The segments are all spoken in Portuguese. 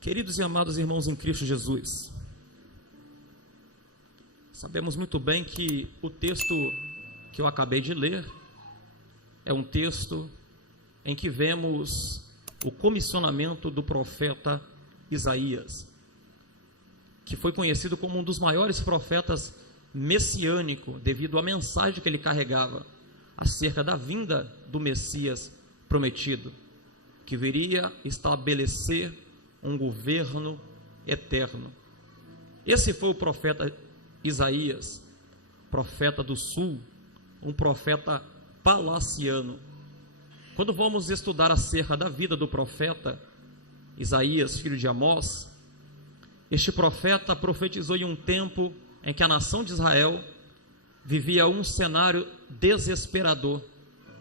Queridos e amados irmãos em Cristo Jesus, sabemos muito bem que o texto que eu acabei de ler é um texto em que vemos o comissionamento do profeta Isaías, que foi conhecido como um dos maiores profetas messiânicos, devido à mensagem que ele carregava acerca da vinda do Messias prometido, que viria estabelecer um governo eterno. Esse foi o profeta Isaías, profeta do sul, um profeta palaciano. Quando vamos estudar acerca da vida do profeta Isaías, filho de Amós, este profeta profetizou em um tempo em que a nação de Israel vivia um cenário desesperador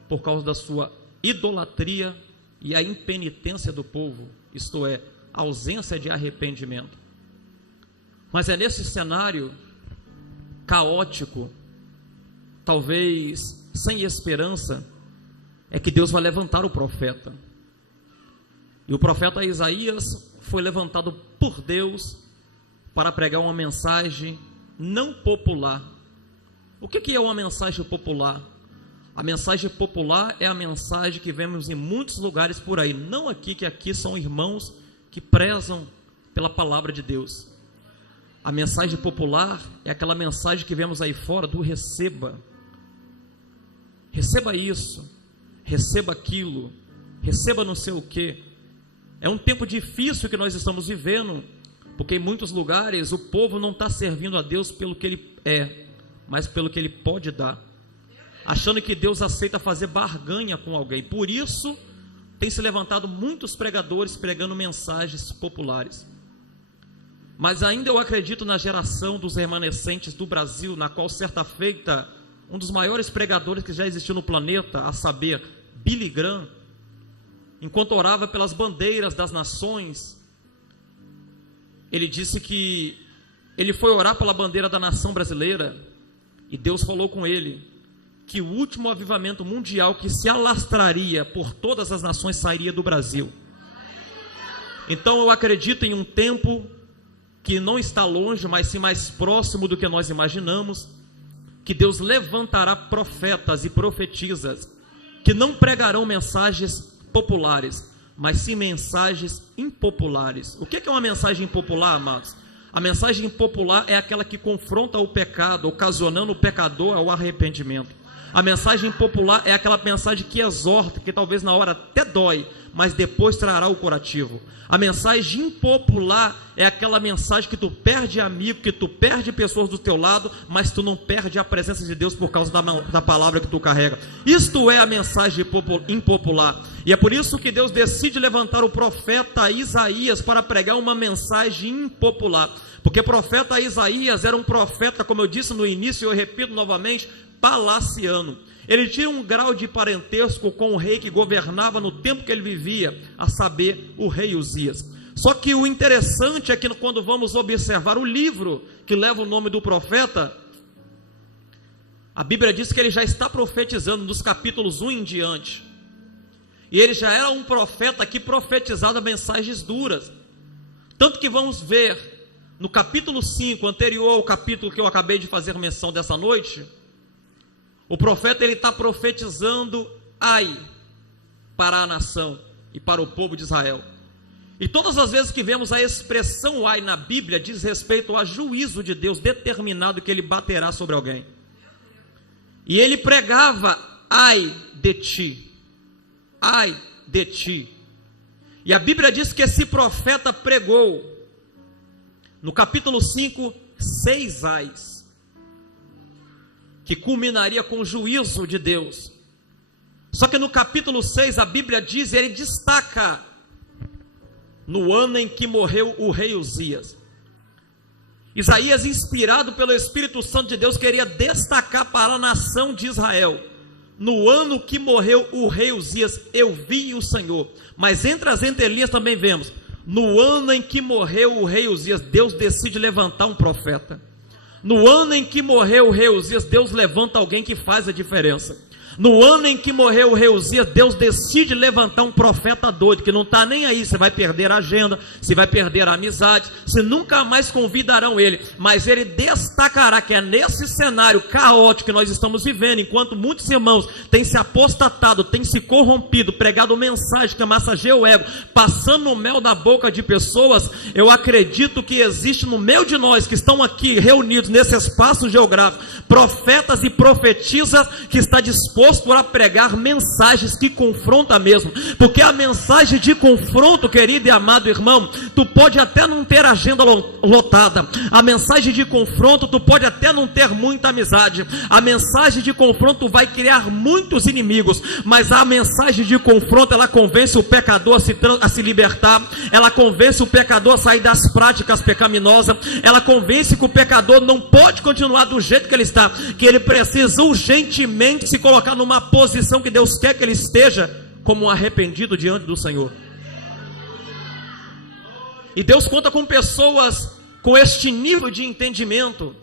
por causa da sua idolatria e a impenitência do povo, isto é, a ausência de arrependimento. Mas é nesse cenário caótico, talvez sem esperança, é que Deus vai levantar o profeta. E o profeta Isaías foi levantado por Deus para pregar uma mensagem não popular. O que é uma mensagem popular? A mensagem popular é a mensagem que vemos em muitos lugares por aí, não aqui, que aqui são irmãos que prezam pela palavra de Deus. A mensagem popular é aquela mensagem que vemos aí fora do receba. Receba isso, receba aquilo, receba não sei o que. É um tempo difícil que nós estamos vivendo, porque em muitos lugares o povo não está servindo a Deus pelo que ele é, mas pelo que ele pode dar, achando que Deus aceita fazer barganha com alguém. Por isso tem se levantado muitos pregadores pregando mensagens populares. Mas ainda eu acredito na geração dos remanescentes do Brasil, na qual certa feita um dos maiores pregadores que já existiu no planeta, a saber, Billy Graham, enquanto orava pelas bandeiras das nações, ele disse que ele foi orar pela bandeira da nação brasileira e Deus falou com ele que o último avivamento mundial que se alastraria por todas as nações sairia do Brasil. Então eu acredito em um tempo que não está longe, mas sim mais próximo do que nós imaginamos, que Deus levantará profetas e profetisas que não pregarão mensagens populares, mas sim mensagens impopulares. O que é uma mensagem impopular, amados? A mensagem impopular é aquela que confronta o pecado, ocasionando o pecador ao arrependimento. A mensagem popular é aquela mensagem que exorta, que talvez na hora até dói, mas depois trará o curativo. A mensagem impopular é aquela mensagem que tu perde amigo, que tu perde pessoas do teu lado, mas tu não perde a presença de Deus por causa da palavra que tu carrega. Isto é a mensagem impopular. E é por isso que Deus decide levantar o profeta Isaías para pregar uma mensagem impopular. Porque o profeta Isaías era um profeta, como eu disse no início, e eu repito novamente, palaciano. Ele tinha um grau de parentesco com o rei que governava no tempo que ele vivia, a saber, o rei Uzias. Só que o interessante é que quando vamos observar o livro que leva o nome do profeta, a Bíblia diz que ele já está profetizando dos capítulos 1 em diante. E ele já era um profeta que profetizava mensagens duras. Tanto que vamos ver no capítulo 5, anterior ao capítulo que eu acabei de fazer menção dessa noite, o profeta ele está profetizando ai para a nação e para o povo de Israel. E todas as vezes que vemos a expressão ai na Bíblia, diz respeito ao juízo de Deus determinado que ele baterá sobre alguém. E ele pregava ai de ti, ai de ti. E a Bíblia diz que esse profeta pregou no capítulo 5, 6 ais, que culminaria com o juízo de Deus. Só que no capítulo 6 a Bíblia diz, ele destaca no ano em que morreu o rei Uzias. Isaías, inspirado pelo Espírito Santo de Deus, queria destacar para a nação de Israel: no ano que morreu o rei Uzias, eu vi o Senhor. Mas entre as entrelinhas também vemos, no ano em que morreu o rei Uzias, Deus decide levantar um profeta. No ano em que morreu o rei Uzias, Deus levanta alguém que faz a diferença. No ano em que morreu o rei Uzias, Deus decide levantar um profeta doido, que não está nem aí se vai perder a agenda, se vai perder a amizade, se nunca mais convidarão ele, mas ele destacará que é nesse cenário caótico que nós estamos vivendo, enquanto muitos irmãos têm se apostatado, têm se corrompido, pregado mensagem que massageia o ego, passando o mel da boca de pessoas. Eu acredito que existe no meio de nós que estão aqui reunidos nesse espaço geográfico, profetas e profetisas que está disposto a pregar mensagens que confrontam mesmo, porque a mensagem de confronto, querido e amado irmão, tu pode até não ter agenda lotada, a mensagem de confronto tu pode até não ter muita amizade, a mensagem de confronto vai criar muitos inimigos, mas a mensagem de confronto, ela convence o pecador a se libertar, ela convence o pecador a sair das práticas pecaminosas, ela convence que o pecador não pode continuar do jeito que ele está, que ele precisa urgentemente se colocar numa posição que Deus quer que ele esteja, como um arrependido diante do Senhor. E Deus conta com pessoas com este nível de entendimento,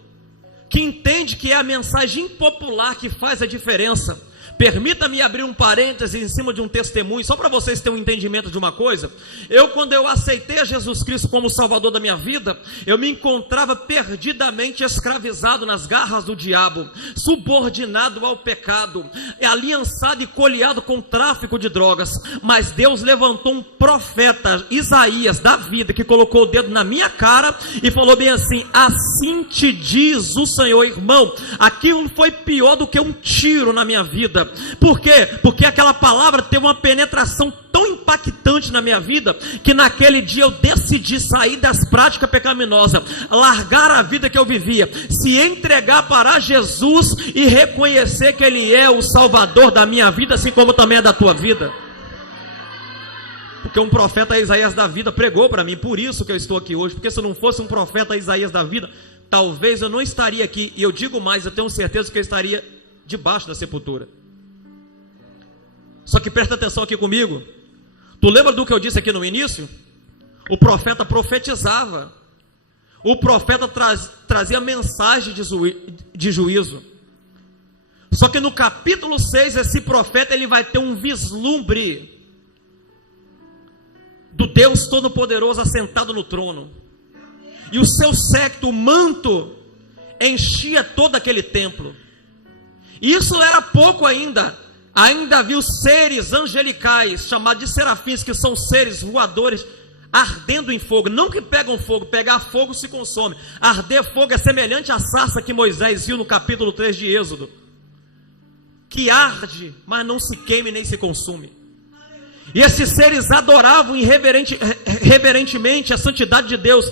que entende que é a mensagem impopular que faz a diferença. Permita-me abrir um parêntese em cima de um testemunho, só para vocês terem um entendimento de uma coisa. Quando eu aceitei a Jesus Cristo como Salvador da minha vida, eu me encontrava perdidamente escravizado nas garras do diabo, subordinado ao pecado, aliançado e coliado com o tráfico de drogas. Mas Deus levantou um profeta, Isaías, da vida, que colocou o dedo na minha cara e falou bem assim: assim te diz o Senhor. Irmão, aquilo foi pior do que um tiro na minha vida. Por quê? Porque aquela palavra teve uma penetração tão impactante na minha vida, que naquele dia eu decidi sair das práticas pecaminosas, largar a vida que eu vivia, se entregar para Jesus e reconhecer que Ele é o Salvador da minha vida, assim como também é da tua vida. Porque um profeta Isaías da vida pregou para mim, por isso que eu estou aqui hoje. Porque se não fosse um profeta Isaías da vida, talvez eu não estaria aqui. E eu digo mais, eu tenho certeza que eu estaria debaixo da sepultura. Só que presta atenção aqui comigo. Tu lembra do que eu disse aqui no início? O profeta profetizava. O profeta trazia mensagem de juízo. Só que no capítulo 6, esse profeta ele vai ter um vislumbre do Deus Todo-Poderoso assentado no trono. E o seu séquito, o manto, enchia todo aquele templo. E isso era pouco ainda. Ainda viu seres angelicais, chamados de serafins, que são seres voadores, ardendo em fogo. Não que pegam fogo, pegar fogo se consome. Arder fogo é semelhante à sarça que Moisés viu no capítulo 3 de Êxodo, que arde, mas não se queime nem se consume. E esses seres adoravam reverentemente a santidade de Deus,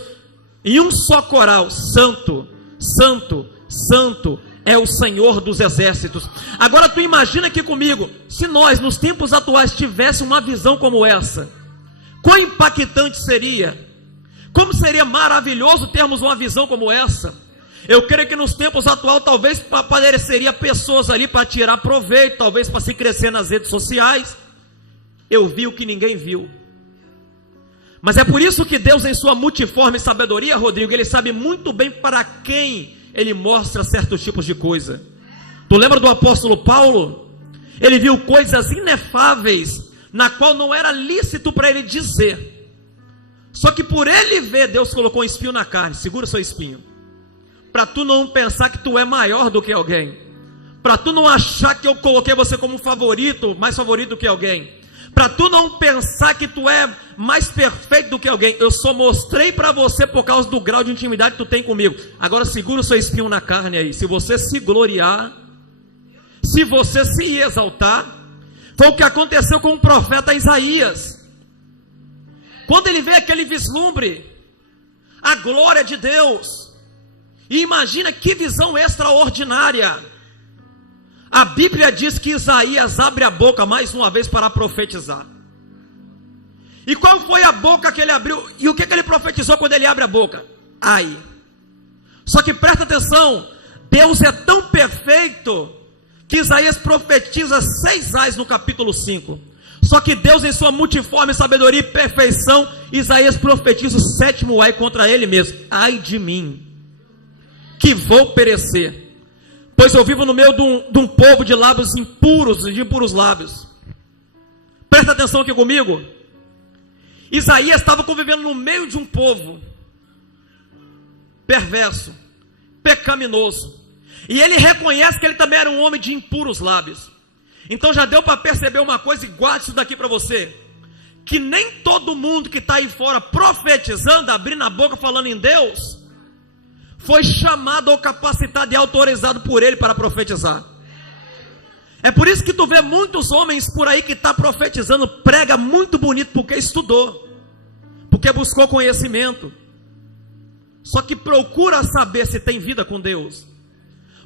em um só coral: Santo, Santo, Santo é o Senhor dos exércitos. Agora tu imagina aqui comigo, se nós nos tempos atuais tivéssemos uma visão como essa, quão impactante seria, como seria maravilhoso termos uma visão como essa. Eu creio que nos tempos atuais talvez apareceria pessoas ali para tirar proveito, talvez para se crescer nas redes sociais. Eu vi o que ninguém viu. Mas é por isso que Deus, em sua multiforme sabedoria, Rodrigo, Ele sabe muito bem para quem Ele mostra certos tipos de coisa. Tu lembra do apóstolo Paulo? Ele viu coisas inefáveis, na qual não era lícito para ele dizer. Só que por ele ver, Deus colocou um espinho na carne. Segura seu espinho, para tu não pensar que tu é maior do que alguém, para tu não achar que eu coloquei você como favorito, mais favorito do que alguém, para tu não pensar que tu é mais perfeito do que alguém. Eu só mostrei para você por causa do grau de intimidade que tu tem comigo. Agora segura o seu espinho na carne aí. Se você se gloriar, se você se exaltar, foi o que aconteceu com o profeta Isaías. Quando ele vê aquele vislumbre, a glória de Deus, e imagina que visão extraordinária. A Bíblia diz que Isaías abre a boca mais uma vez para profetizar. E qual foi a boca que ele abriu? E o que ele profetizou quando ele abre a boca? Ai. Só que presta atenção, Deus é tão perfeito que Isaías profetiza 6 ais no capítulo 5. Só que Deus, em sua multiforme sabedoria e perfeição, Isaías profetiza o 7º ai contra ele mesmo. Ai de mim, que vou perecer. pois eu vivo no meio de um povo de lábios impuros, de impuros lábios. Presta atenção aqui comigo. Isaías estava convivendo no meio de um povo perverso, pecaminoso, e ele reconhece que ele também era um homem de impuros lábios. Então já deu para perceber uma coisa, e guarde isso daqui para você, que nem todo mundo que está aí fora profetizando, abrindo a boca falando em Deus, foi chamado ou capacitado e autorizado por ele para profetizar. É por isso que tu vê muitos homens por aí que está profetizando, prega muito bonito porque estudou, porque buscou conhecimento, só que procura saber se tem vida com Deus,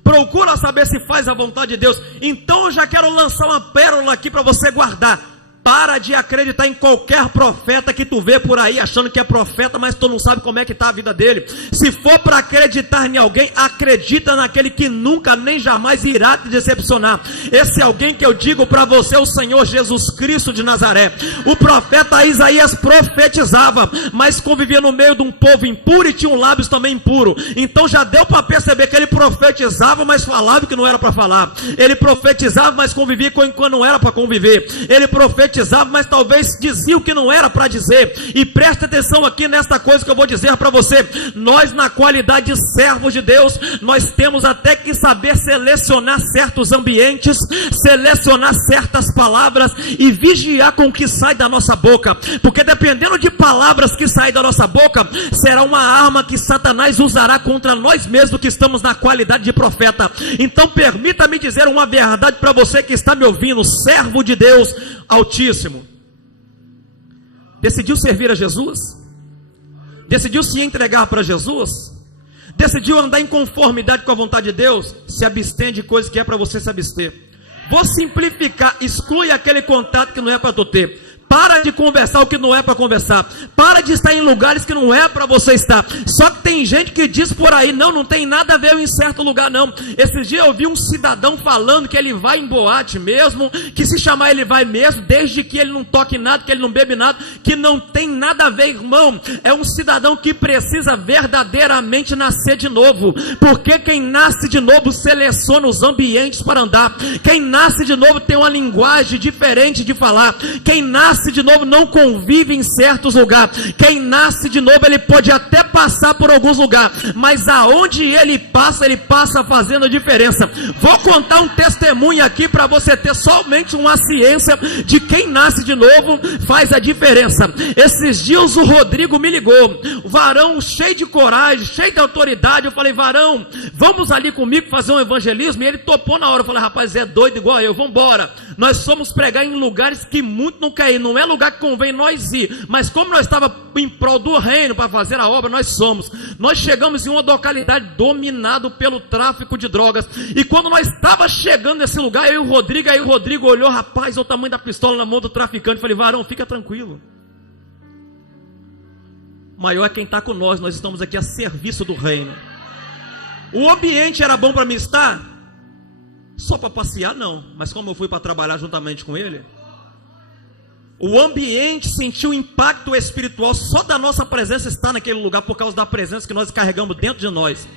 procura saber se faz a vontade de Deus. Então eu já quero lançar uma pérola aqui para você guardar. Para de acreditar em qualquer profeta que tu vê por aí achando que é profeta, mas tu não sabe como é que está a vida dele. Se for para acreditar em alguém, acredita naquele que nunca nem jamais irá te decepcionar. Esse alguém que eu digo para você é o Senhor Jesus Cristo de Nazaré. O profeta Isaías profetizava, mas convivia no meio de um povo impuro e tinha um lábios também impuro. Então já deu para perceber que ele profetizava, mas falava que não era para falar. Ele profetizava, mas convivia quando não era para conviver. Ele profetizava, mas talvez dizia o que não era para dizer. E preste atenção aqui nesta coisa que eu vou dizer para você. Nós, na qualidade de servos de Deus, nós temos até que saber selecionar certos ambientes, selecionar certas palavras e vigiar com o que sai da nossa boca, porque dependendo de palavras que saem da nossa boca, será uma arma que Satanás usará contra nós mesmos que estamos na qualidade de profeta. Então permita-me dizer uma verdade para você que está me ouvindo, servo de Deus Altíssimo. Decidiu servir a Jesus? Decidiu se entregar para Jesus? Decidiu andar em conformidade com a vontade de Deus? Se abstém de coisas que é para você se abster. Vou simplificar, exclui aquele contato que não é para tu ter. Para de conversar o que não é para conversar. Para de estar em lugares que não é para você estar. Só que tem gente que diz por aí, não tem nada a ver em certo lugar não. Esses dias eu vi um cidadão falando que ele vai em boate mesmo, que se chamar ele vai mesmo, desde que ele não toque nada, que ele não bebe nada, que não tem nada a ver, irmão. É um cidadão que precisa verdadeiramente nascer de novo, porque quem nasce de novo seleciona os ambientes para andar. Quem nasce de novo tem uma linguagem diferente de falar. Quem nasce de novo não convive em certos lugares. Quem nasce de novo, ele pode até passar por alguns lugares, mas aonde ele passa fazendo a diferença. Vou contar um testemunho aqui para você ter somente uma ciência de quem nasce de novo faz a diferença. Esses dias o Rodrigo me ligou, o varão cheio de coragem, cheio de autoridade. Eu falei, varão, vamos ali comigo fazer um evangelismo? E ele topou na hora. Eu falei, rapaz, é doido igual eu, vamos embora. Nós somos pregar em lugares que muito não quer ir. Não é lugar que convém nós ir, mas como nós estávamos em prol do reino para fazer a obra, nós chegamos em uma localidade dominada pelo tráfico de drogas, e quando nós estávamos chegando nesse lugar, aí o Rodrigo olhou, rapaz, olha o tamanho da pistola na mão do traficante. Falei, varão, fica tranquilo, maior é quem está com nós estamos aqui a serviço do reino. O ambiente era bom para mim estar, só para passear não, mas como eu fui para trabalhar juntamente com ele, o ambiente sentiu impacto espiritual só da nossa presença estar naquele lugar, por causa da presença que nós carregamos dentro de nós.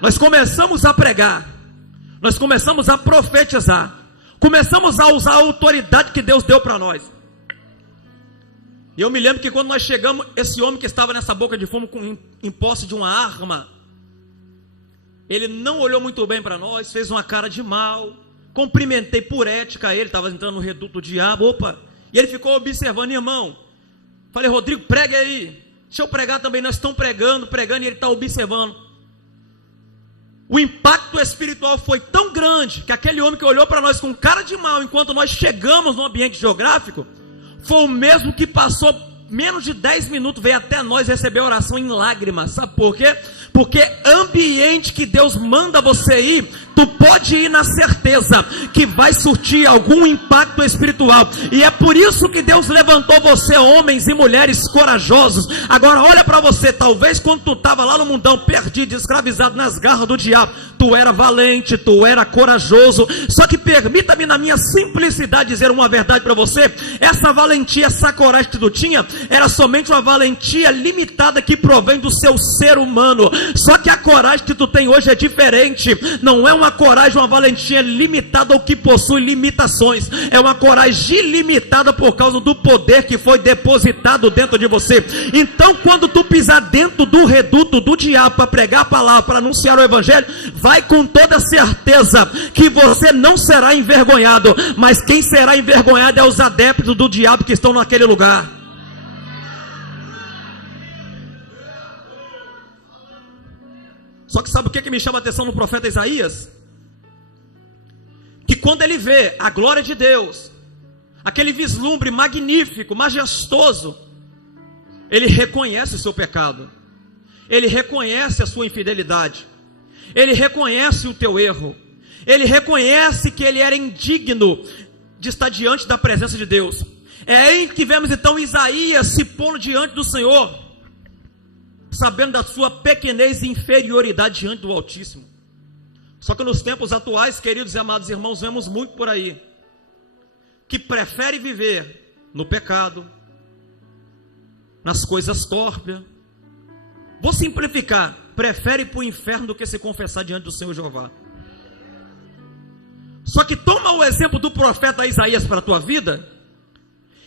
Nós começamos a pregar, nós começamos a profetizar, começamos a usar a autoridade que Deus deu para nós. E eu me lembro que quando nós chegamos, esse homem que estava nessa boca de fumo em posse de uma arma, ele não olhou muito bem para nós, fez uma cara de mal. Cumprimentei por ética ele, estava entrando no reduto do diabo, e ele ficou observando, irmão. Falei, Rodrigo, prega aí. Deixa eu pregar também. Nós estamos pregando, e ele está observando. O impacto espiritual foi tão grande, que aquele homem que olhou para nós com cara de mal, enquanto nós chegamos no ambiente geográfico, foi o mesmo que passou menos de 10 minutos, veio até nós receber oração em lágrimas. Sabe por quê? Porque ambiente que Deus manda você ir, tu pode ir na certeza que vai surtir algum impacto espiritual. E é por isso que Deus levantou você, homens e mulheres corajosos. Agora olha para você, talvez quando tu estava lá no mundão, perdido, escravizado nas garras do diabo, tu era valente, tu era corajoso. Só que permita-me na minha simplicidade dizer uma verdade para você. Essa valentia, essa coragem que tu tinha, era somente uma valentia limitada que provém do seu ser humano. Só que a coragem que tu tem hoje é diferente. Não é uma coragem, uma valentia limitada ou que possui limitações. É uma coragem ilimitada por causa do poder que foi depositado dentro de você. Então, quando tu pisar dentro do reduto do diabo para pregar a palavra, para anunciar o evangelho, vai com toda certeza que você não será envergonhado, mas quem será envergonhado é os adeptos do diabo que estão naquele lugar. Só que sabe o que me chama a atenção no profeta Isaías? Que quando ele vê a glória de Deus, aquele vislumbre magnífico, majestoso, ele reconhece o seu pecado, ele reconhece a sua infidelidade, ele reconhece o teu erro, ele reconhece que ele era indigno de estar diante da presença de Deus. É aí que vemos então Isaías se pondo diante do Senhor, sabendo da sua pequenez e inferioridade diante do Altíssimo. Só que nos tempos atuais, queridos e amados irmãos, vemos muito por aí que prefere viver no pecado, nas coisas tórpidas. Vou simplificar: prefere ir para o inferno do que se confessar diante do Senhor Jeová. Só que toma o exemplo do profeta Isaías para a tua vida.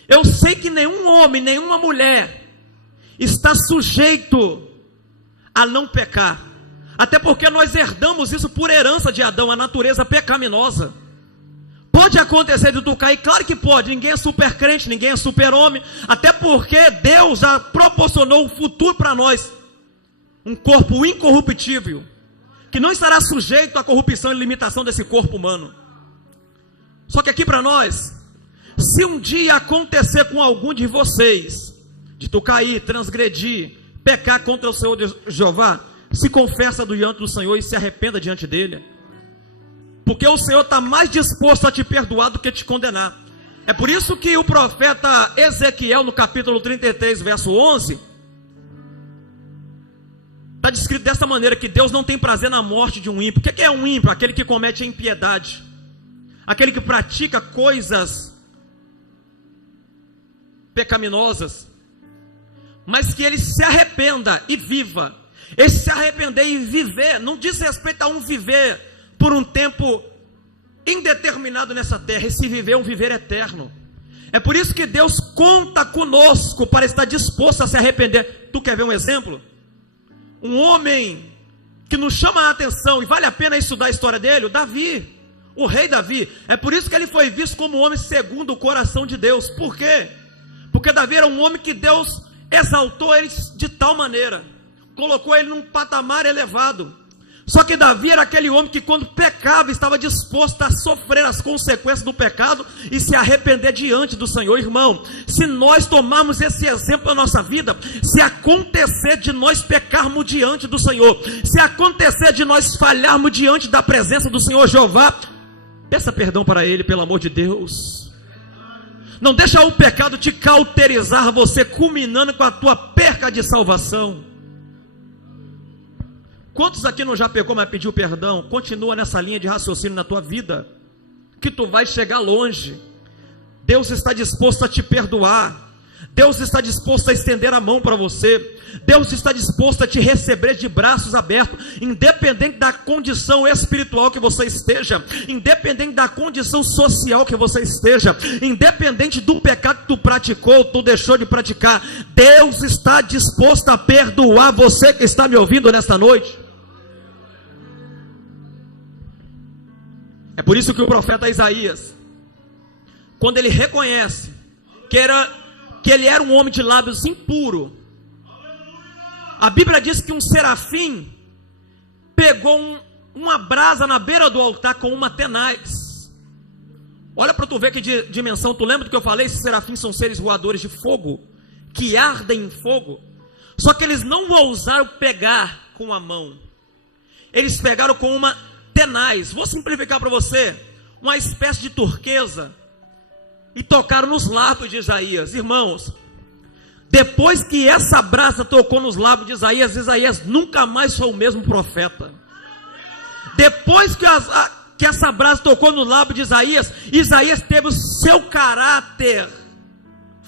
Eu sei que nenhum homem, nenhuma mulher está sujeito a não pecar, até porque nós herdamos isso por herança de Adão, a natureza pecaminosa. Pode acontecer de tu cair? Claro que pode. Ninguém é super crente, ninguém é super homem, até porque Deus já proporcionou um futuro para nós, um corpo incorruptível, que não estará sujeito à corrupção e limitação desse corpo humano. Só que aqui para nós, se um dia acontecer com algum de vocês, de tu cair, transgredir, pecar contra o Senhor Jeová, se confessa diante do Senhor e se arrependa diante dele, porque o Senhor está mais disposto a te perdoar do que te condenar. É por isso que o profeta Ezequiel, no capítulo 33, verso 11, está descrito dessa maneira, que Deus não tem prazer na morte de um ímpio. O que é um ímpio? Aquele que comete a impiedade, aquele que pratica coisas pecaminosas, mas que ele se arrependa e viva. Esse se arrepender e viver não diz respeito a um viver por um tempo indeterminado nessa terra. Esse viver é um viver eterno. É por isso que Deus conta conosco para estar disposto a se arrepender. Tu quer ver um exemplo? Um homem que nos chama a atenção e vale a pena estudar a história dele, o Davi, o rei Davi. É por isso que ele foi visto como um homem segundo o coração de Deus. Por quê? Porque Davi era um homem que Deus exaltou ele de tal maneira, colocou ele num patamar elevado. Só que Davi era aquele homem que quando pecava estava disposto a sofrer as consequências do pecado e se arrepender diante do Senhor. Irmão, se nós tomarmos esse exemplo na nossa vida, se acontecer de nós pecarmos diante do Senhor, se acontecer de nós falharmos diante da presença do Senhor Jeová, peça perdão para Ele, pelo amor de Deus. Não deixa o pecado te cauterizar você, culminando com a tua perca de salvação. Quantos aqui não já pecou, mas pediu perdão? Continua nessa linha de raciocínio na tua vida, que tu vai chegar longe. Deus está disposto a te perdoar. Deus está disposto a estender a mão para você. Deus está disposto a te receber de braços abertos, independente da condição espiritual que você esteja, independente da condição social que você esteja, independente do pecado que tu praticou, tu deixou de praticar. Deus está disposto a perdoar você que está me ouvindo nesta noite. É por isso que o profeta Isaías, quando ele reconhece que ele era um homem de lábios impuro, a Bíblia diz que um serafim pegou uma brasa na beira do altar com uma tenaz. Olha para tu ver que dimensão. Tu lembra do que eu falei? Esses serafins são seres voadores de fogo, que ardem em fogo. Só que eles não ousaram pegar com a mão, eles pegaram com uma tenaz. Vou simplificar para você, uma espécie de turquesa, e tocaram nos lábios de Isaías. Irmãos, depois que essa brasa tocou nos lábios de Isaías, Isaías nunca mais foi o mesmo profeta. Depois que essa brasa tocou no lábio de Isaías, Isaías teve o seu caráter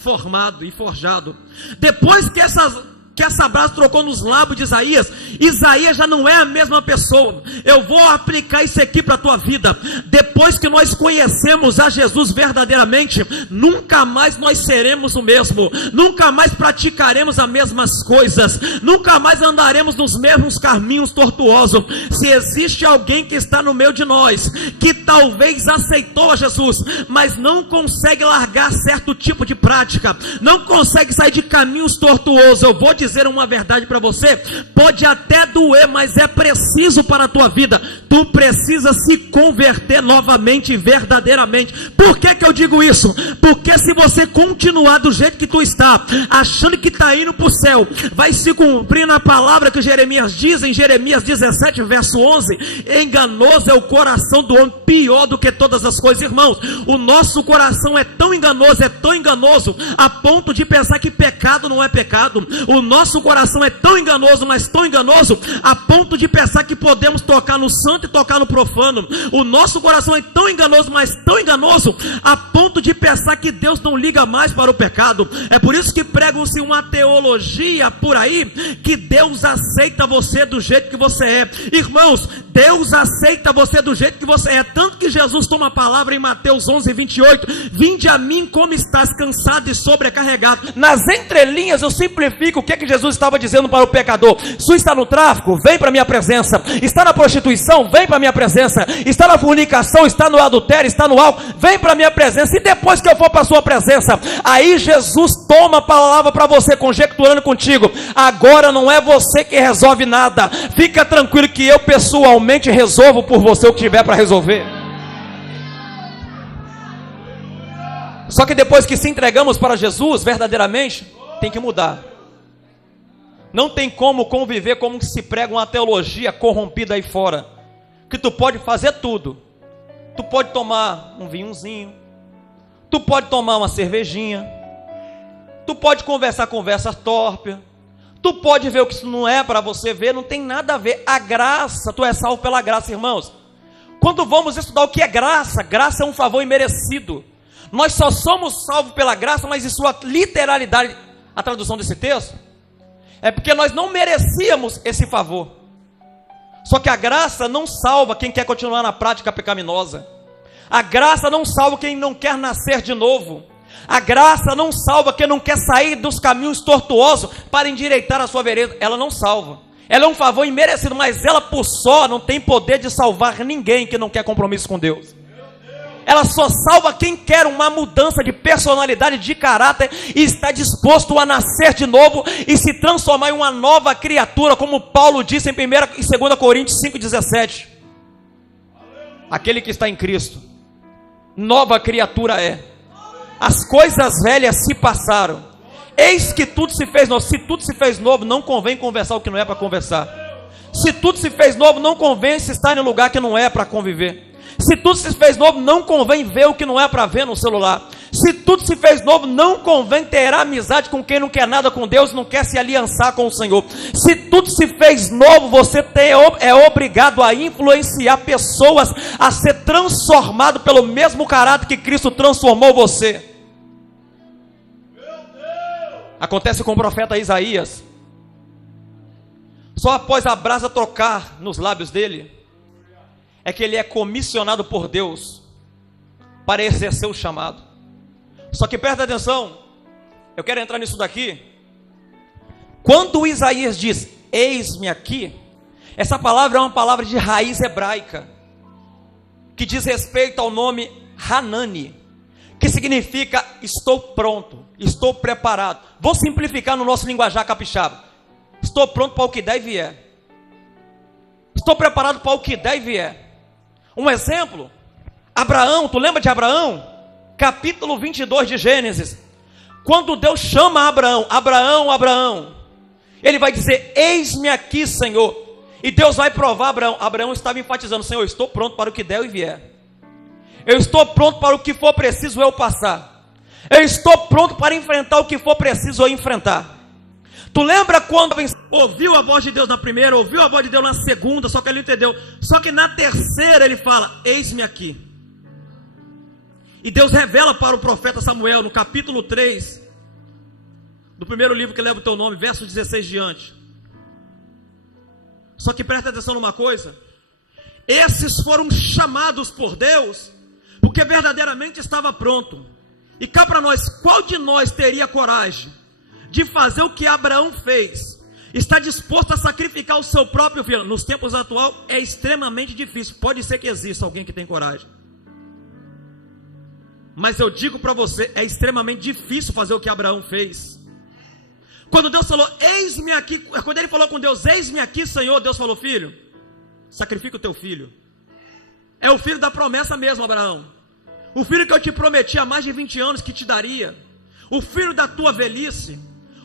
formado e forjado. Depois que essa brasa trocou nos lábios de Isaías, Isaías já não é a mesma pessoa. Eu vou aplicar isso aqui para a tua vida. Depois que nós conhecemos a Jesus verdadeiramente, nunca mais nós seremos o mesmo, nunca mais praticaremos as mesmas coisas, nunca mais andaremos nos mesmos caminhos tortuosos. Se existe alguém que está no meio de nós, que talvez aceitou a Jesus, mas não consegue largar certo tipo de prática, não consegue sair de caminhos tortuosos, eu vou dizer uma verdade para você, pode até doer, mas é preciso para a tua vida. Tu precisa se converter novamente, verdadeiramente. Por que eu digo isso? Porque se você continuar do jeito que tu está, achando que está indo para o céu, vai se cumprir na palavra que Jeremias diz, em Jeremias 17, verso 11, enganoso é o coração do homem, pior do que todas as coisas. Irmãos, o nosso coração é tão enganoso, a ponto de pensar que pecado não é pecado. O nosso coração é tão enganoso, mas tão enganoso, a ponto de pensar que podemos tocar no santo e tocar no profano. O nosso coração é tão enganoso, mas tão enganoso, a ponto de pensar que Deus não liga mais para o pecado. É por isso que pregam-se uma teologia por aí, que Deus aceita você do jeito que você é. Irmãos, Deus aceita você do jeito que você é, tanto que Jesus toma a palavra em Mateus 11, 28, vinde a mim como estás cansado e sobrecarregado. Nas entrelinhas eu simplifico o que Jesus estava dizendo para o pecador. Se está no tráfico, vem para a minha presença. Está na prostituição, vem para a minha presença. Está na fornicação, está no adultério, está no álcool, vem para a minha presença. E depois que eu for para a sua presença, aí Jesus toma a palavra para você, conjecturando contigo. Agora não é você que resolve nada, fica tranquilo que eu pessoalmente resolvo por você o que tiver para resolver. Só que depois que se entregamos para Jesus verdadeiramente, tem que mudar. Não tem como conviver como se prega uma teologia corrompida aí fora, que tu pode fazer tudo. Tu pode tomar um vinhozinho, tu pode tomar uma cervejinha, tu pode conversar conversa torpe, tu pode ver o que isso não é para você ver, não tem nada a ver. A graça, tu é salvo pela graça, irmãos. Quando vamos estudar o que é graça, graça é um favor imerecido. Nós só somos salvos pela graça, mas em sua literalidade, a tradução desse texto, é porque nós não merecíamos esse favor. Só que a graça não salva quem quer continuar na prática pecaminosa. A graça não salva quem não quer nascer de novo. A graça não salva quem não quer sair dos caminhos tortuosos para endireitar a sua vereda. Ela não salva. Ela é um favor imerecido, mas ela por só não tem poder de salvar ninguém que não quer compromisso com Deus. Ela só salva quem quer uma mudança de personalidade, de caráter, e está disposto a nascer de novo e se transformar em uma nova criatura, como Paulo disse em 1 e 2 Coríntios 5,17. Aquele que está em Cristo, nova criatura é. As coisas velhas se passaram, eis que tudo se fez novo. Se tudo se fez novo, não convém conversar o que não é para conversar. Se tudo se fez novo, não convém se estar em lugar que não é para conviver. Se tudo se fez novo, não convém ver o que não é para ver no celular. Se tudo se fez novo, não convém ter amizade com quem não quer nada com Deus, não quer se aliançar com o Senhor. Se tudo se fez novo, você é obrigado a influenciar pessoas a ser transformado pelo mesmo caráter que Cristo transformou você. Acontece com o profeta Isaías. Só após a brasa trocar nos lábios dele, é que ele é comissionado por Deus para exercer o chamado. Só que presta atenção, eu quero entrar nisso daqui. Quando Isaías diz, eis-me aqui, essa palavra é uma palavra de raiz hebraica, que diz respeito ao nome Hanani, que significa estou pronto, estou preparado. Vou simplificar no nosso linguajar capixaba. Estou pronto para o que der e vier. Estou preparado para o que der e vier. Um exemplo, Abraão, tu lembra de Abraão? Capítulo 22 de Gênesis. Quando Deus chama Abraão, Abraão, Abraão, ele vai dizer, eis-me aqui, Senhor. E Deus vai provar Abraão. Abraão estava enfatizando, Senhor, eu estou pronto para o que der e vier. Eu estou pronto para o que for preciso eu passar. Eu estou pronto para enfrentar o que for preciso eu enfrentar. Tu lembra quando ouviu a voz de Deus na primeira, ouviu a voz de Deus na segunda, só que ele não entendeu. Só que na terceira ele fala, eis-me aqui. E Deus revela para o profeta Samuel, no capítulo 3, do primeiro livro que leva o teu nome, verso 16 diante. Só que presta atenção numa coisa: esses foram chamados por Deus porque verdadeiramente estava pronto. E cá para nós, qual de nós teria coragem de fazer o que Abraão fez? Está disposto a sacrificar o seu próprio filho? Nos tempos atuais é extremamente difícil. Pode ser que exista alguém que tem coragem, mas eu digo para você, é extremamente difícil fazer o que Abraão fez. Quando Deus falou, eis-me aqui, quando ele falou com Deus, eis-me aqui, Senhor, Deus falou, filho, sacrifica o teu filho. É o filho da promessa mesmo, Abraão. O filho que eu te prometi há mais de 20 anos que te daria. O filho da tua velhice.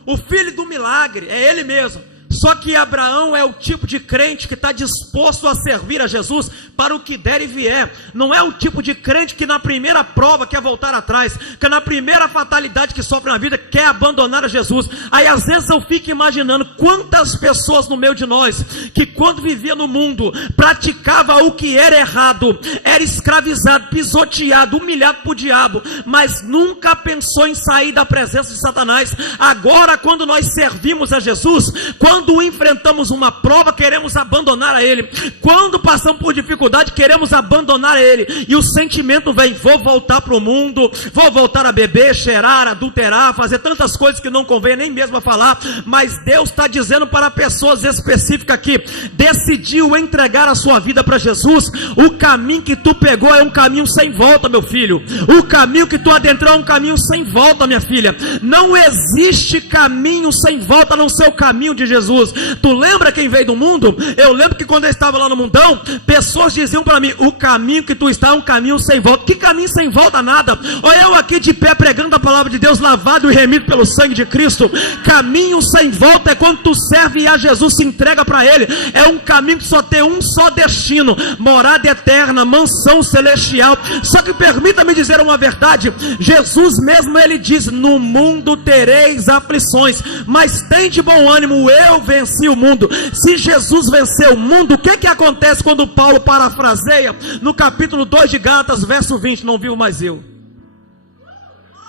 O filho do milagre, é ele mesmo. Só que Abraão é o tipo de crente que está disposto a servir a Jesus para o que der e vier. Não é o tipo de crente que na primeira prova quer voltar atrás, que na primeira fatalidade que sofre na vida quer abandonar a Jesus. Aí às vezes eu fico imaginando quantas pessoas no meio de nós, que quando vivia no mundo, praticava o que era errado, era escravizado, pisoteado, humilhado por diabo, mas nunca pensou em sair da presença de Satanás. Agora quando nós servimos a Jesus, quando enfrentamos uma prova, queremos abandonar a Ele. Quando passamos por dificuldade, queremos abandonar a Ele. E o sentimento vem, vou voltar para o mundo, vou voltar a beber, cheirar, adulterar, fazer tantas coisas que não convém nem mesmo a falar. Mas Deus está dizendo para pessoas específicas aqui, decidiu entregar a sua vida para Jesus, o caminho que tu pegou é um caminho sem volta, meu filho. O caminho que tu adentrou é um caminho sem volta, minha filha. Não existe caminho sem volta a não ser o caminho de Jesus. Tu lembra quem veio do mundo? Eu lembro que quando eu estava lá no mundão, pessoas diziam para mim, o caminho que tu está é um caminho sem volta. Que caminho sem volta? Nada. Olha eu aqui de pé pregando a palavra de Deus, lavado e remido pelo sangue de Cristo. Caminho sem volta é quando tu serve e a Jesus se entrega para Ele. É um caminho que só tem um só destino, morada eterna, mansão celestial. Só que permita-me dizer uma verdade, Jesus mesmo ele diz, no mundo tereis aflições, mas tem de bom ânimo, eu venci o mundo. Se Jesus venceu o mundo, o que acontece quando Paulo parafraseia no capítulo 2 de Gálatas, verso 20, não vivo mais eu,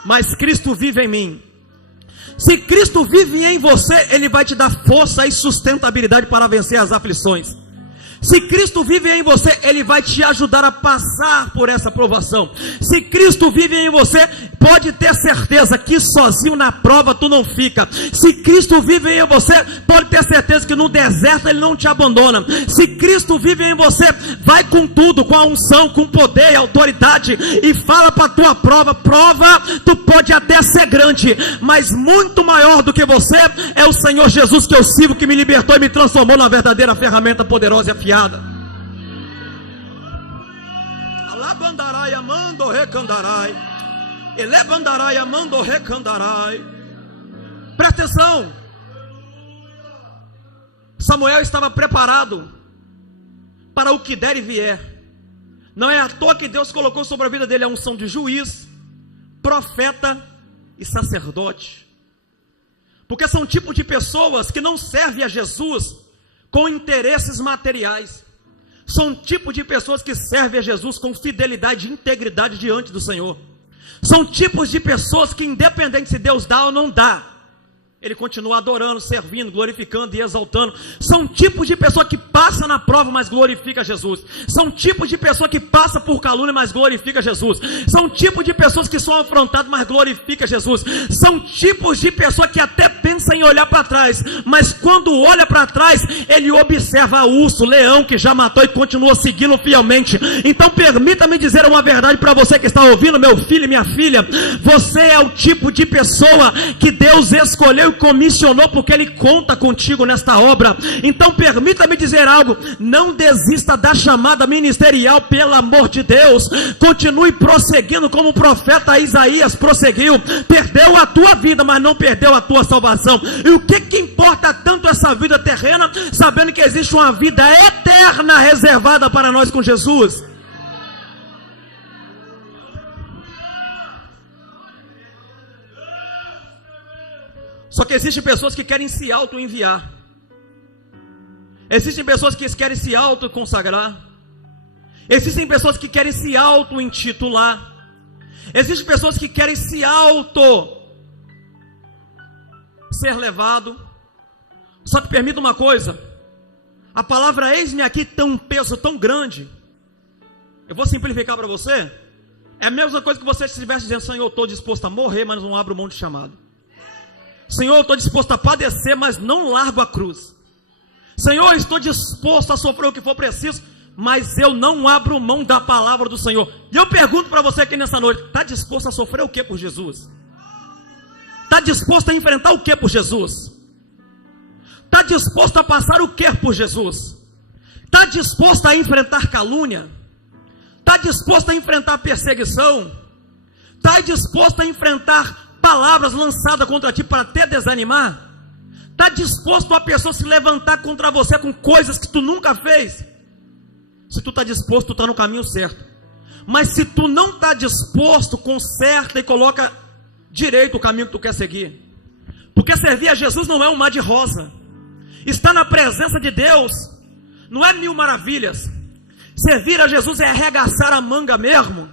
mas Cristo vive em mim. Se Cristo vive em você, Ele vai te dar força e sustentabilidade para vencer as aflições. Se Cristo vive em você, Ele vai te ajudar a passar por essa provação. Se Cristo vive em você, pode ter certeza que sozinho na prova tu não fica. Se Cristo vive em você, pode ter certeza que no deserto Ele não te abandona. Se Cristo vive em você, vai com tudo, com a unção, com poder e autoridade, e fala para a tua prova, tu pode até ser grande, mas muito maior do que você é o Senhor Jesus que eu sirvo, que me libertou e me transformou numa verdadeira ferramenta poderosa e afiada. Alabandarai amando recandarai, elebandarai amando recandarai. Presta atenção, Samuel estava preparado para o que der e vier. Não é à toa que Deus colocou sobre a vida dele a unção de juiz, profeta e sacerdote, porque são tipos de pessoas que não servem a Jesus com interesses materiais. São tipo de pessoas que servem a Jesus com fidelidade e integridade diante do Senhor. São tipos de pessoas que, independente se Deus dá ou não dá, ele continua adorando, servindo, glorificando e exaltando. São tipos de pessoa que passa na prova, mas glorifica Jesus. São tipos de pessoa que passa por calúnia, mas glorifica Jesus. São tipos de pessoas que são afrontadas, mas glorifica Jesus. São tipos de pessoa que até pensa em olhar para trás, mas quando olha para trás, ele observa o urso, o leão que já matou e continua seguindo fielmente. Então permita-me dizer uma verdade para você que está ouvindo, meu filho e minha filha. Você é o tipo de pessoa que Deus escolheu e comissionou, porque Ele conta contigo nesta obra. Então permita-me dizer algo, não desista da chamada ministerial, pelo amor de Deus. Continue prosseguindo como o profeta Isaías prosseguiu. Perdeu a tua vida, mas não perdeu a tua salvação. E o que importa tanto essa vida terrena, sabendo que existe uma vida eterna reservada para nós com Jesus? Só que existem pessoas que querem se auto-enviar. Existem pessoas que querem se auto-consagrar. Existem pessoas que querem se auto-intitular. Existem pessoas que querem se ser levado. Só que permita uma coisa, a palavra eis-me aqui tem um peso tão grande. Eu vou simplificar para você. É a mesma coisa que você estivesse dizendo: Senhor, eu estou disposto a morrer, mas não abro mão de chamado. Senhor, eu estou disposto a padecer, mas não largo a cruz. Senhor, eu estou disposto a sofrer o que for preciso, mas eu não abro mão da palavra do Senhor. E eu pergunto para você aqui nessa noite: está disposto a sofrer o que por Jesus? Está disposto a enfrentar o que por Jesus? Está disposto a passar o que por Jesus? Está disposto a enfrentar calúnia? Está disposto a enfrentar perseguição? Está disposto a enfrentar palavras lançadas contra ti para te desanimar? Está disposto a pessoa se levantar contra você com coisas que tu nunca fez? Se tu está disposto, tu está no caminho certo. Mas se tu não está disposto, conserta e coloca direito o caminho que tu quer seguir. Porque servir a Jesus não é um mar de rosa. Estar na presença de Deus não é mil maravilhas. Servir a Jesus é arregaçar a manga mesmo,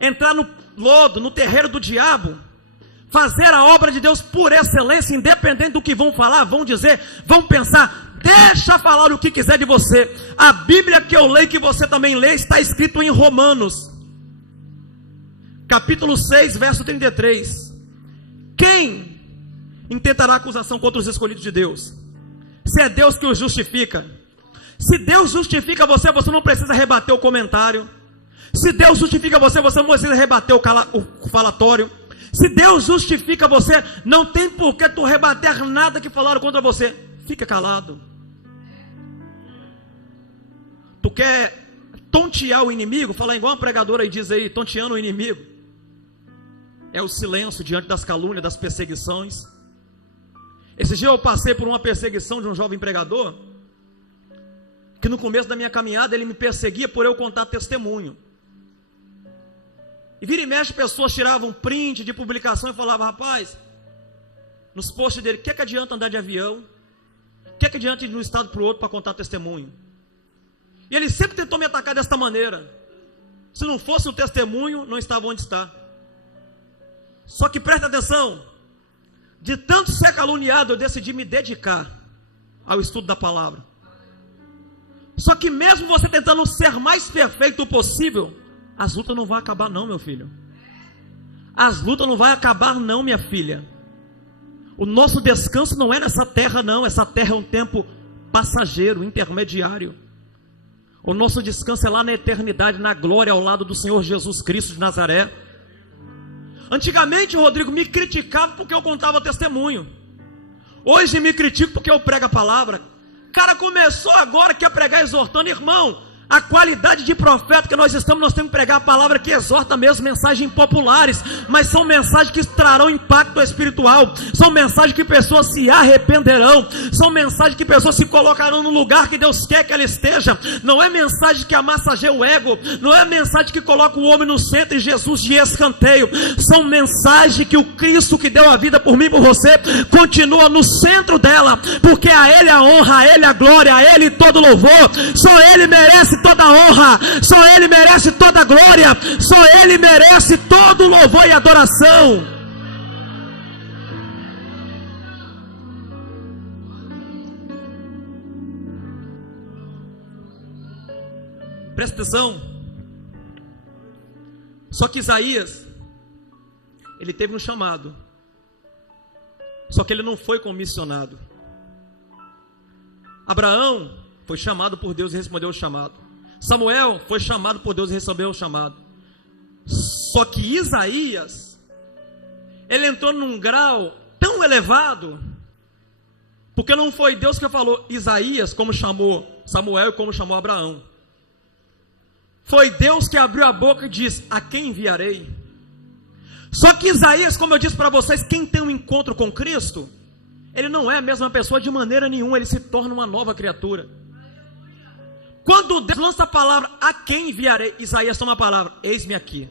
entrar no lodo, no terreiro do diabo, fazer a obra de Deus por excelência, independente do que vão falar, vão dizer, vão pensar. Deixa falar o que quiser de você. A Bíblia que eu leio, que você também lê, está escrito em Romanos capítulo 6, verso 33. Quem intentará acusação contra os escolhidos de Deus? Se é Deus que os justifica. Se Deus justifica você, você não precisa rebater o comentário. Se Deus justifica você, você não precisa rebater o falatório. Se Deus justifica você, não tem por que tu rebater nada que falaram contra você. Fica calado. Tu quer tontear o inimigo? Falar igual uma pregadora aí diz aí, tonteando o inimigo. É o silêncio diante das calúnias, das perseguições. Esse dia eu passei por uma perseguição de um jovem pregador, que no começo da minha caminhada ele me perseguia por eu contar testemunho. E vira e mexe, pessoas tiravam print de publicação e falavam: rapaz, nos posts dele, o que adianta andar de avião? O que adianta ir de um estado para o outro para contar testemunho? E ele sempre tentou me atacar desta maneira. Se não fosse o testemunho, não estava onde está. Só que presta atenção, de tanto ser caluniado, eu decidi me dedicar ao estudo da palavra. Só que mesmo você tentando ser mais perfeito possível, as lutas não vão acabar não, meu filho. As lutas não vão acabar não, minha filha. O nosso descanso não é nessa terra não. Essa terra é um tempo passageiro, intermediário. O nosso descanso é lá na eternidade, na glória, ao lado do Senhor Jesus Cristo de Nazaré. Antigamente, Rodrigo, me criticava porque eu contava testemunho. Hoje me critico porque eu prego a palavra. Cara, começou agora que a pregar exortando, irmão. A qualidade de profeta que nós temos que pregar a palavra que exorta mesmo, mensagens populares, mas são mensagens que trarão impacto espiritual, são mensagens que pessoas se arrependerão, são mensagens que pessoas se colocarão no lugar que Deus quer que ela esteja. Não é mensagem que amassageia o ego, não é mensagem que coloca o homem no centro e Jesus de escanteio. São mensagens que o Cristo que deu a vida por mim e por você continua no centro dela, porque a Ele a honra, a Ele a glória, a Ele todo louvor. Só Ele merece toda honra, só Ele merece toda glória, só Ele merece todo louvor e adoração. Presta atenção. Só que Isaías, ele teve um chamado, só que ele não foi comissionado. Abraão foi chamado por Deus e respondeu o chamado. Samuel foi chamado por Deus e recebeu o chamado. Só que Isaías, ele entrou num grau tão elevado, porque não foi Deus que falou Isaías como chamou Samuel e como chamou Abraão. Foi Deus que abriu a boca e disse: a quem enviarei? Só que Isaías, como eu disse para vocês, quem tem um encontro com Cristo, ele não é a mesma pessoa de maneira nenhuma, ele se torna uma nova criatura. Quando Deus lança a palavra, a quem enviarei? Isaías toma a palavra, eis-me aqui,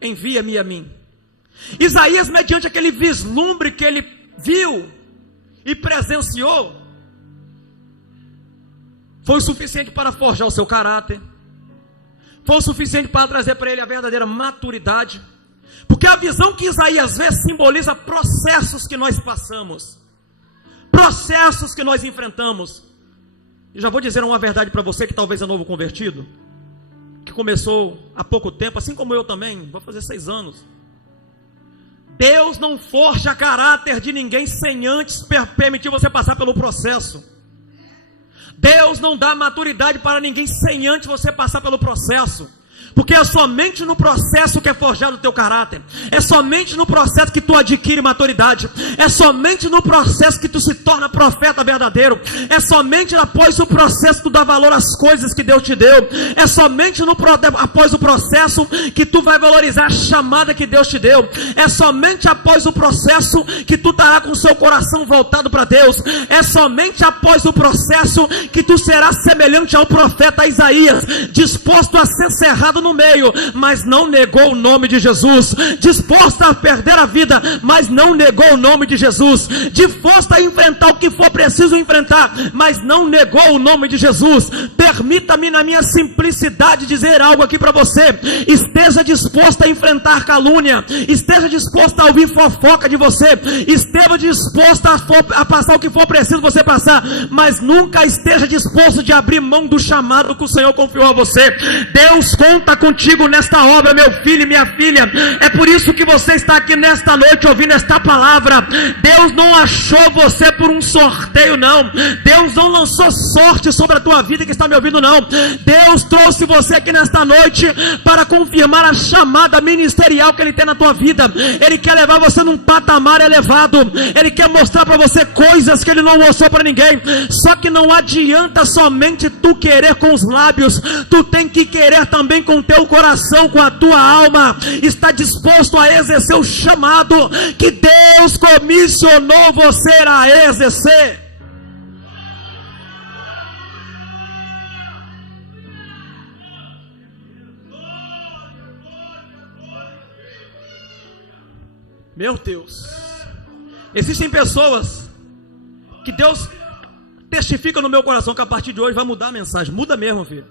envia-me a mim. Isaías, mediante aquele vislumbre que ele viu e presenciou, foi o suficiente para forjar o seu caráter, foi o suficiente para trazer para ele a verdadeira maturidade, Porque a visão que Isaías vê simboliza processos que nós passamos, processos que nós enfrentamos. E já vou dizer uma verdade para você que talvez é novo convertido, que começou há pouco tempo, assim como eu também, vou fazer 6 anos. Deus não forja caráter de ninguém sem antes permitir você passar pelo processo. Deus não dá maturidade para ninguém sem antes você passar pelo processo. Porque é somente no processo que é forjado o teu caráter. É somente no processo que tu adquire maturidade. É somente no processo que tu se torna profeta verdadeiro. É somente após o processo que tu dá valor às coisas que Deus te deu. É somente após o processo que tu vai valorizar a chamada que Deus te deu. É somente após o processo que tu estará com o seu coração voltado para Deus. É somente após o processo que tu serás semelhante ao profeta Isaías, disposto a ser cerrado no meio, mas não negou o nome de Jesus, disposta a perder a vida, mas não negou o nome de Jesus, disposta a enfrentar o que for preciso enfrentar, mas não negou o nome de Jesus. Permita-me, na minha simplicidade, dizer algo aqui para você: esteja disposta a enfrentar calúnia, esteja disposta a ouvir fofoca de você, esteja disposta a passar o que for preciso você passar, mas nunca esteja disposto de abrir mão do chamado que o Senhor confiou a você. Deus conta contigo nesta obra, meu filho e minha filha. É por isso que você está aqui nesta noite ouvindo esta palavra. Deus não achou você por um sorteio, não. Deus não lançou sorte sobre a tua vida que está me ouvindo, não. Deus trouxe você aqui nesta noite para confirmar a chamada ministerial que Ele tem na tua vida. Ele quer levar você num patamar elevado. Ele quer mostrar para você coisas que Ele não mostrou para ninguém. Só que não adianta somente tu querer com os lábios. Tu tem que querer também com o teu coração, com a tua alma. Está disposto a exercer o chamado que Deus comissionou você a exercer. Meu Deus, existem pessoas que Deus testifica no meu coração que a partir de hoje vai mudar a mensagem. Muda mesmo, filho.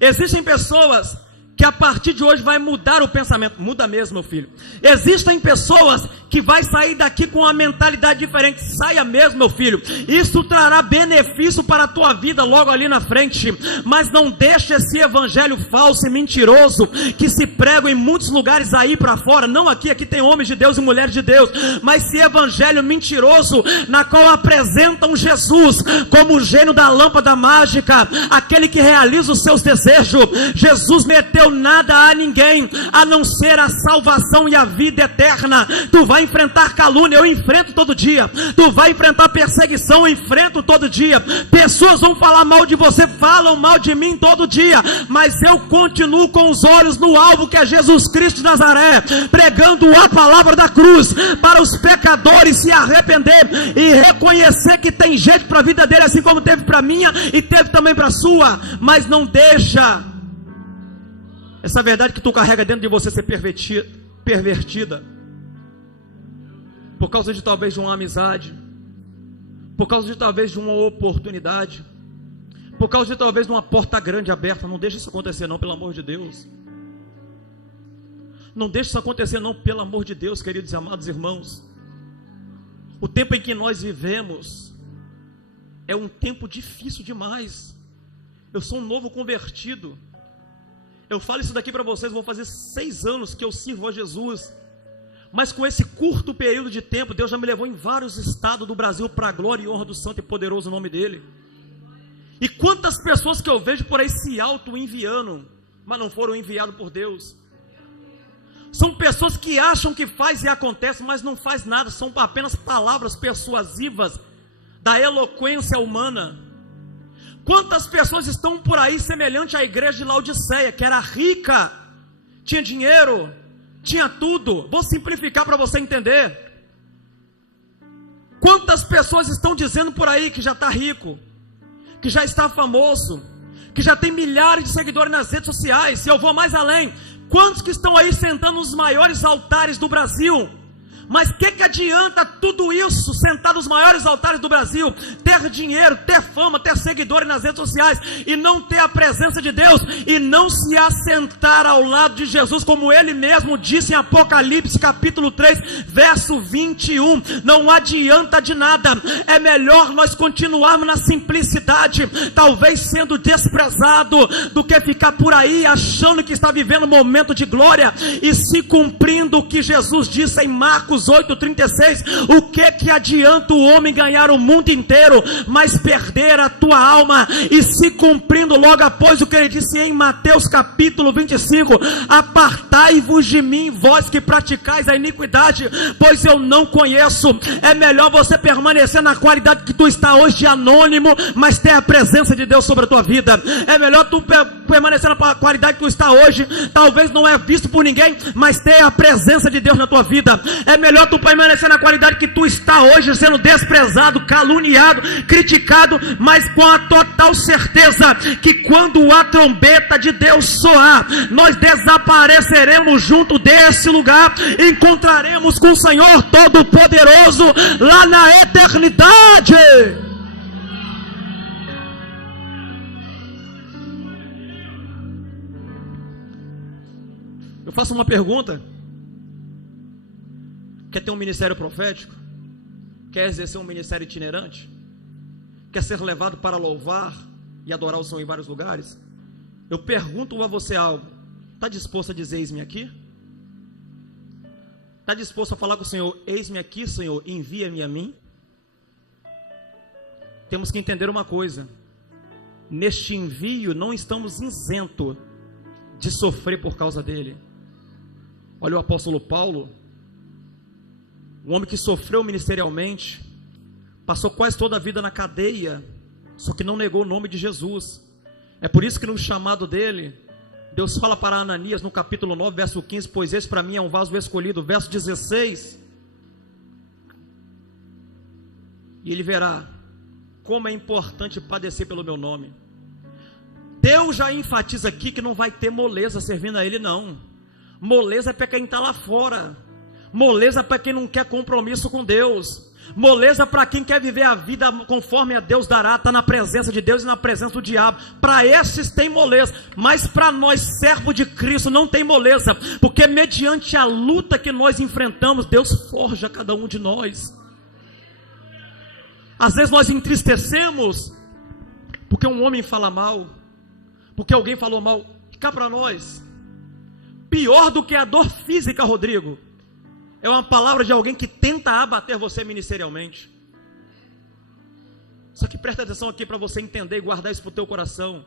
Existem pessoas que a partir de hoje vai mudar o pensamento. Muda mesmo, meu filho. Existem pessoas que vai sair daqui com uma mentalidade diferente. Saia mesmo, meu filho. Isso trará benefício para a tua vida logo ali na frente. Mas não deixe esse evangelho falso e mentiroso que se prega em muitos lugares aí para fora. Não aqui tem homens de Deus e mulheres de Deus. Mas esse evangelho mentiroso na qual apresentam Jesus como o gênio da lâmpada mágica, aquele que realiza os seus desejos. Jesus meteu nada a ninguém a não ser a salvação e a vida eterna. Tu vai enfrentar calúnia, eu enfrento todo dia. Tu vai enfrentar perseguição, eu enfrento todo dia. Pessoas vão falar mal de você, falam mal de mim todo dia, mas eu continuo com os olhos no alvo, que é Jesus Cristo de Nazaré, pregando a palavra da cruz para os pecadores se arrepender e reconhecer que tem jeito para a vida dele, assim como teve para a minha e teve também para a sua. Mas não deixa essa verdade que tu carrega dentro de você ser pervertida por causa de talvez de uma amizade, por causa de talvez de uma oportunidade, por causa de talvez de uma porta grande aberta. Não deixa isso acontecer não, pelo amor de Deus. Não deixa isso acontecer não, pelo amor de Deus, queridos e amados irmãos. O tempo em que nós vivemos é um tempo difícil demais. Eu sou um novo convertido. Eu falo isso daqui para vocês, vou fazer 6 anos que eu sirvo a Jesus. Mas com esse curto período de tempo, Deus já me levou em vários estados do Brasil para a glória e honra do santo e poderoso nome dele. E quantas pessoas que eu vejo por aí se auto-enviando, mas não foram enviados por Deus. São pessoas que acham que faz e acontece, mas não faz nada. São apenas palavras persuasivas da eloquência humana. Quantas pessoas estão por aí semelhante à igreja de Laodiceia, que era rica, tinha dinheiro, tinha tudo. Vou simplificar para você entender. Quantas pessoas estão dizendo por aí que já está rico, que já está famoso, que já tem milhares de seguidores nas redes sociais? Se eu vou mais além, quantos que estão aí sentando nos maiores altares do Brasil, Mas que adianta tudo isso, sentar nos maiores altares do Brasil, ter dinheiro, ter fama, ter seguidores nas redes sociais, e não ter a presença de Deus, e não se assentar ao lado de Jesus, como ele mesmo disse em Apocalipse capítulo 3, verso 21, não adianta de nada, é melhor nós continuarmos na simplicidade, talvez sendo desprezado, do que ficar por aí achando que está vivendo um momento de glória, e se cumprindo o que Jesus disse em Marcos 8,36, o que adianta o homem ganhar o mundo inteiro, mas perder a tua alma, e se cumprindo logo após o que ele disse em Mateus capítulo 25, apartai-vos de mim, vós que praticais a iniquidade, pois eu não conheço. É melhor você permanecer na qualidade que tu está hoje de anônimo, mas ter a presença de Deus sobre a tua vida. É melhor tu permanecer na qualidade que tu está hoje, talvez não é visto por ninguém, mas ter a presença de Deus na tua vida. É melhor tu permanecer na qualidade que tu está hoje, sendo desprezado, caluniado, criticado, mas com a total certeza que quando a trombeta de Deus soar, nós desapareceremos junto desse lugar, encontraremos com o Senhor Todo-Poderoso lá na eternidade. Eu faço uma pergunta: quer ter um ministério profético? Quer exercer um ministério itinerante? Quer ser levado para louvar e adorar o Senhor em vários lugares? Eu pergunto a você algo: está disposto a dizer eis-me aqui? Está disposto a falar com o Senhor: eis-me aqui, Senhor, envia-me a mim? Temos que entender uma coisa: neste envio não estamos isentos de sofrer por causa dele. Olha o apóstolo Paulo, um homem que sofreu ministerialmente, passou quase toda a vida na cadeia, só que não negou o nome de Jesus. É por isso que no chamado dele, Deus fala para Ananias no capítulo 9, verso 15, pois esse para mim é um vaso escolhido. Verso 16, e ele verá como é importante padecer pelo meu nome. Deus já enfatiza aqui que não vai ter moleza servindo a ele, não. Moleza é para quem está lá fora, moleza é para quem não quer compromisso com Deus, moleza para quem quer viver a vida conforme a Deus dará, está na presença de Deus e na presença do diabo. Para esses tem moleza, mas para nós servos de Cristo não tem moleza, porque mediante a luta que nós enfrentamos, Deus forja cada um de nós. Às vezes nós entristecemos porque um homem fala mal, porque alguém falou mal. Cá para nós, pior do que a dor física, Rodrigo, é uma palavra de alguém que tenta abater você ministerialmente. Só que presta atenção aqui para você entender e guardar isso para o teu coração.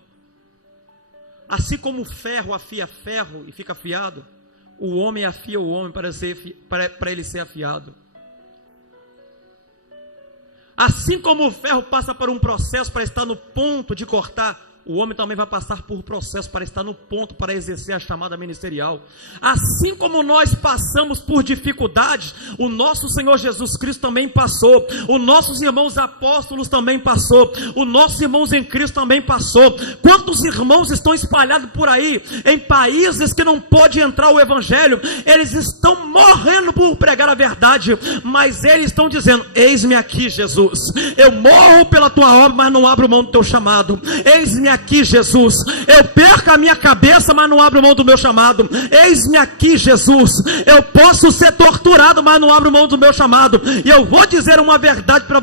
Assim como o ferro afia ferro e fica afiado, o homem afia o homem para ele ser afiado. Assim como o ferro passa por um processo para estar no ponto de cortar, o homem também vai passar por processo para estar no ponto para exercer a chamada ministerial. Assim como nós passamos por dificuldades, o nosso Senhor Jesus Cristo também passou, os nossos irmãos apóstolos também passou, os nossos irmãos em Cristo também passou. Quantos irmãos estão espalhados por aí, em países que não pode entrar o evangelho, eles estão morrendo por pregar a verdade, mas eles estão dizendo: eis-me aqui, Jesus, eu morro pela tua obra, mas não abro mão do teu chamado. Eis-me aqui, Jesus, eu perco a minha cabeça, mas não abro mão do meu chamado. Eis-me aqui, Jesus, eu posso ser torturado, mas não abro mão do meu chamado. E eu vou dizer uma verdade para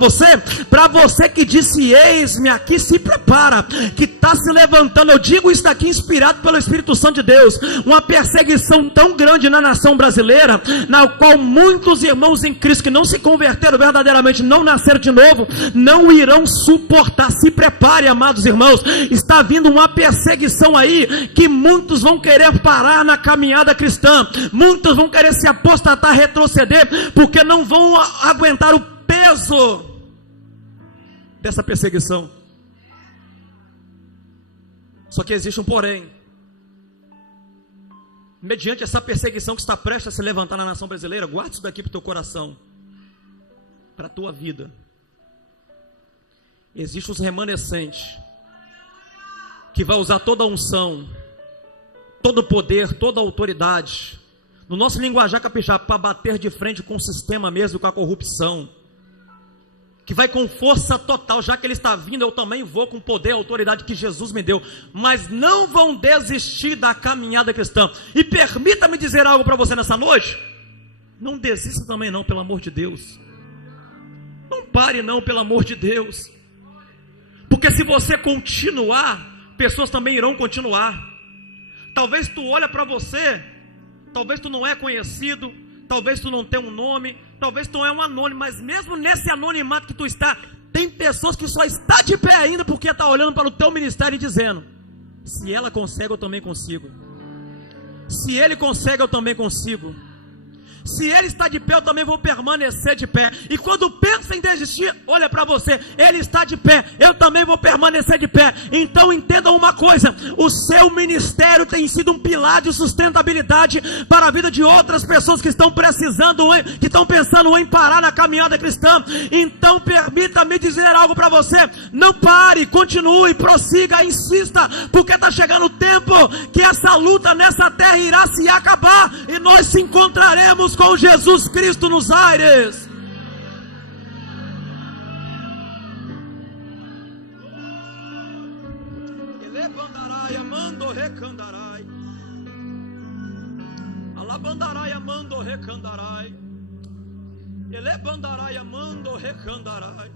você que disse eis-me aqui, se prepara, que está se levantando. Eu digo isso aqui inspirado pelo Espírito Santo de Deus, uma perseguição tão grande na nação brasileira, na qual muitos irmãos em Cristo que não se converteram verdadeiramente, não nasceram de novo, não irão suportar. Se prepare, amados irmãos, está vindo uma perseguição aí, que muitos vão querer parar na caminhada cristã, muitos vão querer se apostatar, retroceder, porque não vão aguentar o peso dessa perseguição. Só que existe um porém. Mediante essa perseguição que está prestes a se levantar na nação brasileira, guarde isso daqui para o teu coração, para a tua vida. Existem os remanescentes, que vai usar toda a unção, todo o poder, toda a autoridade, no nosso linguajar capixaba, para bater de frente com o sistema mesmo, com a corrupção, que vai com força total. Já que ele está vindo, eu também vou com poder e autoridade que Jesus me deu. Mas não vão desistir da caminhada cristã. E permita-me dizer algo para você nessa noite: não desista também não, pelo amor de Deus. Não pare não, pelo amor de Deus. Porque se você continuar, pessoas também irão continuar. Talvez tu olha para você, talvez tu não é conhecido, talvez tu não tem um nome, talvez tu é um anônimo, mas mesmo nesse anonimato que tu está, tem pessoas que só está de pé ainda porque está olhando para o teu ministério e dizendo: se ela consegue, eu também consigo. Se ele consegue, eu também consigo. Se ele está de pé, eu também vou permanecer de pé. E quando pensa em desistir, olha para você: ele está de pé, eu também vou permanecer de pé. Então entendam uma coisa: o seu ministério tem sido um pilar de sustentabilidade para a vida de outras pessoas que estão precisando, que estão pensando em parar na caminhada cristã. Então permita-me dizer algo para você: não pare, continue, prossiga, insista, porque está chegando o tempo que essa luta nessa terra irá se acabar e nós se encontraremos com Jesus Cristo nos aires. Elebandarai, amando recandarai. Alabandarai, amando recandarai. Elebandarai, amando recandarai.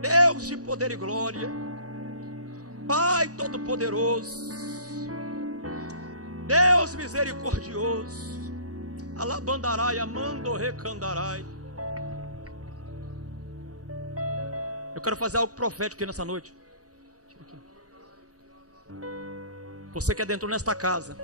Deus de poder e glória, Pai todo-poderoso, Deus misericordioso. Alabandarai, amando recandarai. Eu quero fazer algo profético aqui nessa noite. Você que adentrou nesta casa,